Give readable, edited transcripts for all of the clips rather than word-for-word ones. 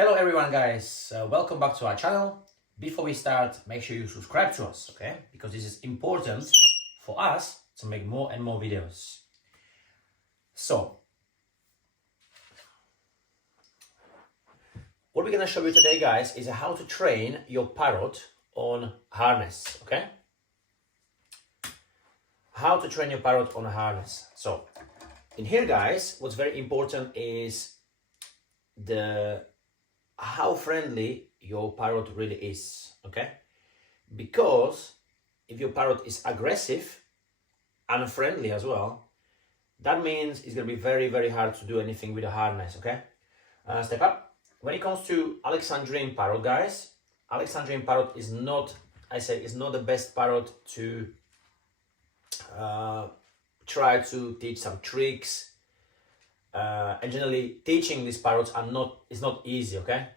Hello everyone guys, welcome back to our channel. Before we start, make sure you subscribe to us, okay? Because this is important for us to make more and more videos. So, what we're gonna show you today guys is how to train your parrot on harness, okay? How to train your parrot on a harness. So, in here guys, what's very important is how friendly your parrot really is, okay? Because if your parrot is aggressive, unfriendly as well, that means it's gonna be very, very hard to do anything with a harness, okay? Step up. When it comes to Alexandrine parrot, guys, Alexandrine parrot is not, is not the best parrot to try to teach some tricks. And generally, teaching these parrots is not easy, okay?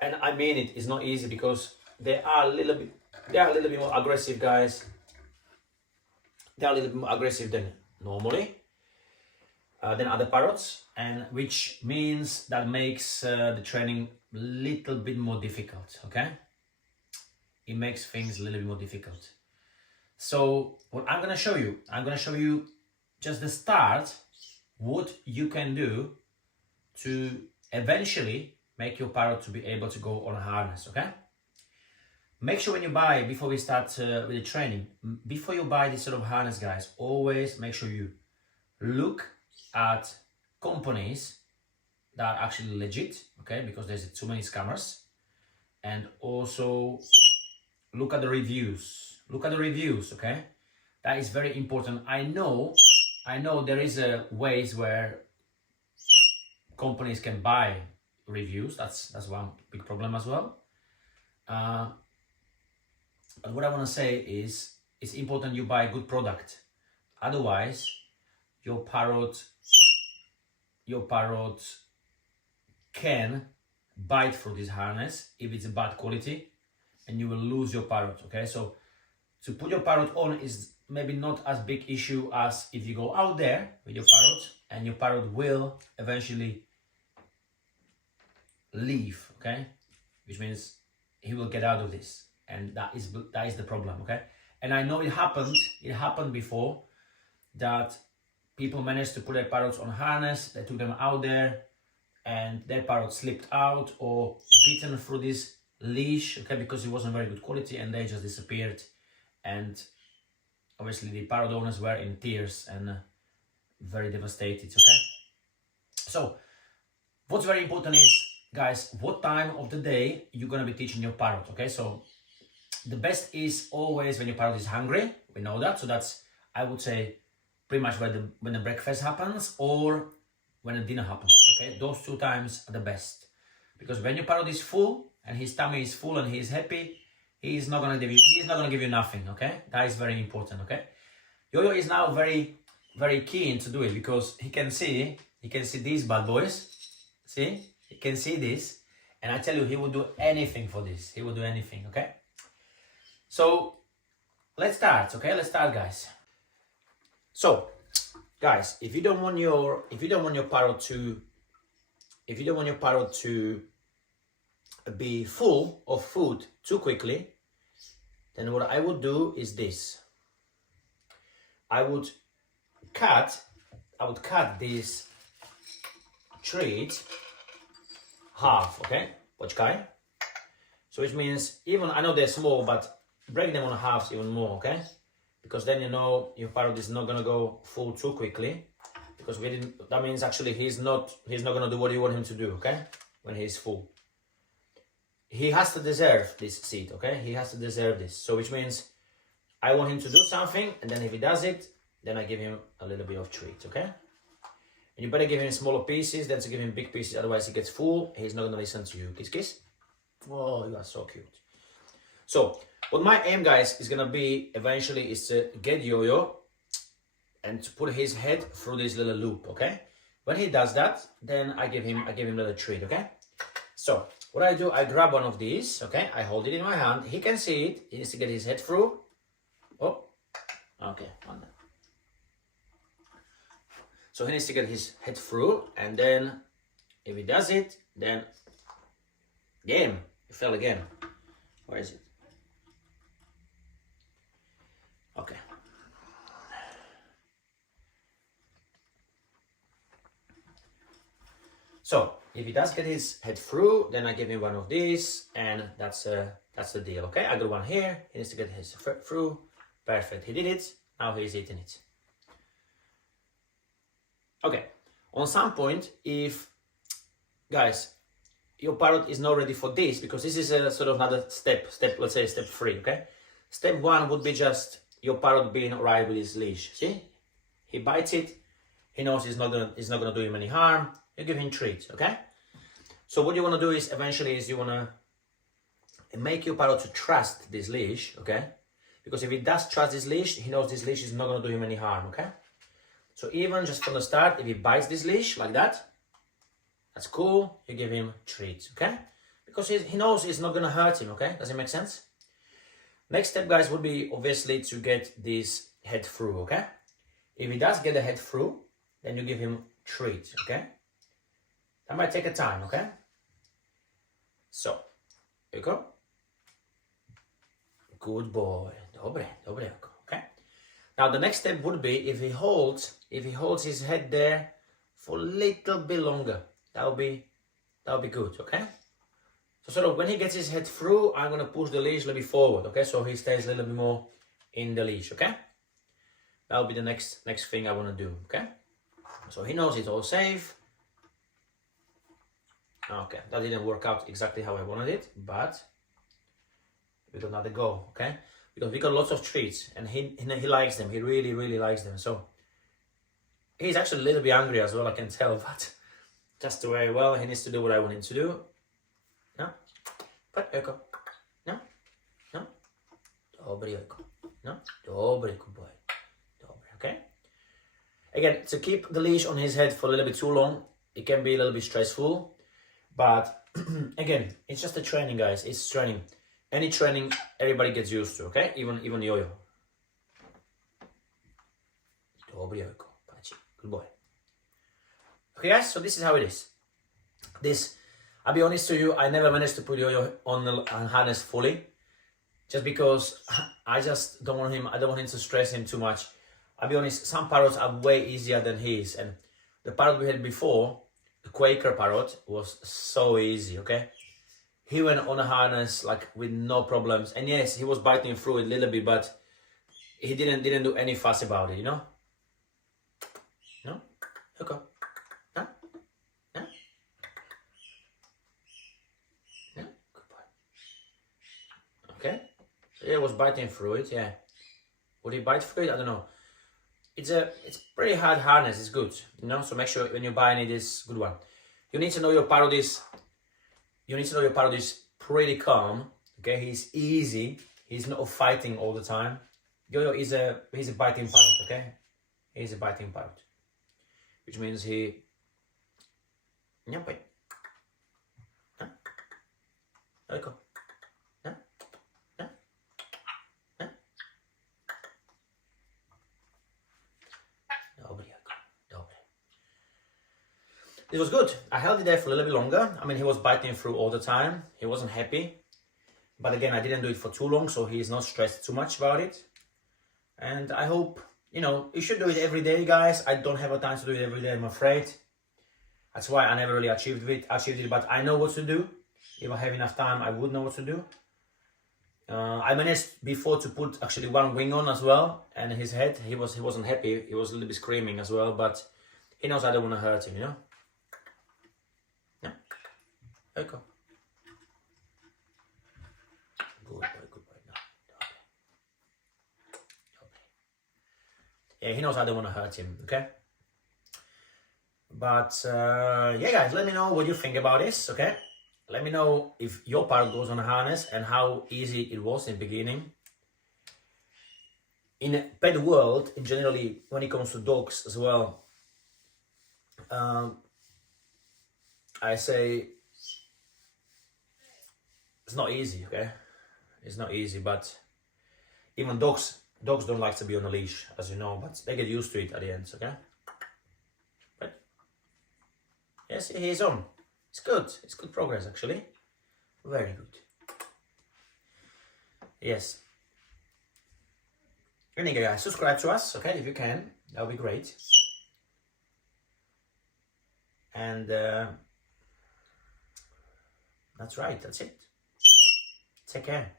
And I mean it's not easy because they are a little bit more aggressive, guys. They are a little bit more aggressive than normally, than other parrots, and which means that makes the training a little bit more difficult, okay? It makes things a little bit more difficult. So what I'm gonna show you just the start, what you can do to eventually make your parrot to be able to go on a harness, okay? Make sure when you buy, before we start with the training, before you buy this sort of harness, guys, always make sure you look at companies that are actually legit, okay? Because there's too many scammers. And also look at the reviews. Look at the reviews, okay? That is very important. I know there is ways where companies can buy reviews. That's one big problem as well. But what I want to say is it's important you buy a good product. Otherwise, your parrot can bite through this harness if it's a bad quality, and you will lose your parrot, okay? So to put your parrot on is maybe not as big issue as if you go out there with your parrot, and your parrot will eventually leave, okay? Which means he will get out of this, and that is the problem, okay? And I know it happened before that people managed to put their parrots on harness, they took them out there, and their parrot slipped out or bitten through this leash, okay, because it wasn't very good quality, and they just disappeared. And obviously the parrot owners were in tears and very devastated, okay? So what's very important is, guys, what time of the day you're gonna be teaching your parrot, okay? So the best is always when your parrot is hungry, we know that. So that's, I would say, pretty much when the breakfast happens or when the dinner happens, okay? Those two times are the best. Because when your parrot is full and his tummy is full and he is happy, he's not gonna give you nothing, okay? That is very important, okay? Yo-Yo is now very, very keen to do it because he can see these bad boys. See? He can see this, and I tell you, he will do anything for this. He will do anything, okay? So let's start, okay? Let's start, guys. So, guys, if you don't want your parrot to be full of food too quickly, then what I would do is this. I would cut this treat half, okay? Počkaj. So which means, even, I know they're small, but break them on halves even more, okay? Because then you know your parrot is not gonna go full too quickly, because that means actually he's not gonna do what you want him to do, okay? When he's full. He has to deserve this seed, okay? He has to deserve this. So which means I want him to do something, and then if he does it, then I give him a little bit of treat, okay? And you better give him smaller pieces than to give him big pieces, otherwise he gets full, he's not gonna listen to you. Kiss, kiss. Oh, you are so cute. So, what my aim, guys, is gonna be eventually is to get Yo-Yo and to put his head through this little loop, okay? When he does that, then I give him a little treat, okay? So, what I do, I grab one of these, okay? I hold it in my hand. He can see it. He needs to get his head through. Oh, okay. So he needs to get his head through, and then if he does it, then game. It fell again. Where is it? Okay. So if he does get his head through, then I give him one of these, and that's the deal. Okay, I got one here. He needs to get his through. Perfect. He did it. Now he's eating it. Okay. On some point, if guys, your parrot is not ready for this, because this is a sort of another step. Let's say step 3. Okay. Step 1 would be just your parrot being alright with his leash. See, he bites it. He knows it's not gonna do him any harm. You give him treats, okay? So what you want to do is eventually you want to make your parrot to trust this leash, okay? Because if he does trust this leash, he knows this leash is not going to do him any harm, okay? So even just from the start, if he bites this leash like that, that's cool. You give him treats, okay? Because he knows it's not going to hurt him, okay? Does it make sense? Next step, guys, would be obviously to get this head through, okay? If he does get the head through, then you give him treats, okay? That might take a time, okay? So, here you go. Good boy. Dobre, okay? Now the next step would be if he holds his head there for a little bit longer. That'll be good, okay? So sort of when he gets his head through, I'm gonna push the leash a little bit forward, okay? So he stays a little bit more in the leash, okay? That'll be the next thing I wanna do, okay? So he knows it's all safe. Okay, that didn't work out exactly how I wanted it, but we got another go, okay? Because we got lots of treats, and he likes them. He really, really likes them. So he's actually a little bit angry as well, I can tell, but just the way, well, he needs to do what I want him to do. No? But Eko. No? No? Dobry, Eko. No? Dobry, good boy. Dobry, okay? Again, to keep the leash on his head for a little bit too long, it can be a little bit stressful. But again, it's just a training, guys. It's training. Any training, everybody gets used to, okay? Even yo-yo. Good boy. Okay, guys, so this is how it is. This, I'll be honest to you, I never managed to put yo-yo on harness fully. Just because I just don't want him, I don't want him to stress him too much. I'll be honest, some parrots are way easier than his. And the parrot we had before, the Quaker parrot, was so easy, okay? He went on a harness like with no problems. And yes, he was biting through it a little bit, but he didn't do any fuss about it, you know? No? Okay. No? No? No? Good boy. Okay. So he was biting through it, yeah. Would he bite through it? I don't know. It's pretty hard harness, it's good, you know, so make sure when you're buying it, it's a good one. You need to know your parrot is pretty calm, okay? He's easy, he's not fighting all the time. Yo-yo is he's a biting parrot, okay? He's a biting parrot, which means he... There you go. It was good. I held it there for a little bit longer. I mean, he was biting through all the time. He wasn't happy. But again, I didn't do it for too long, so he's not stressed too much about it. And I hope, you know, you should do it every day, guys. I don't have a time to do it every day, I'm afraid. That's why I never really achieved it, but I know what to do. If I have enough time, I would know what to do. I managed before to put actually one wing on as well, and his head, he wasn't happy. He was a little bit screaming as well, but he knows I don't want to hurt him, you know. There you go. Good boy. No. Yeah, he knows I don't want to hurt him, okay? But, yeah, guys, let me know what you think about this, okay? Let me know if your parrot goes on a harness and how easy it was in the beginning. In a pet world, in generally, when it comes to dogs as well, I say... It's not easy, okay? It's not easy, but even dogs don't like to be on a leash, as you know, but they get used to it at the end, okay? But yes, he's on. It's good. It's good progress, actually. Very good. Yes. Anyway, guys, subscribe to us, okay, if you can. That would be great. And that's right. That's it. Take care.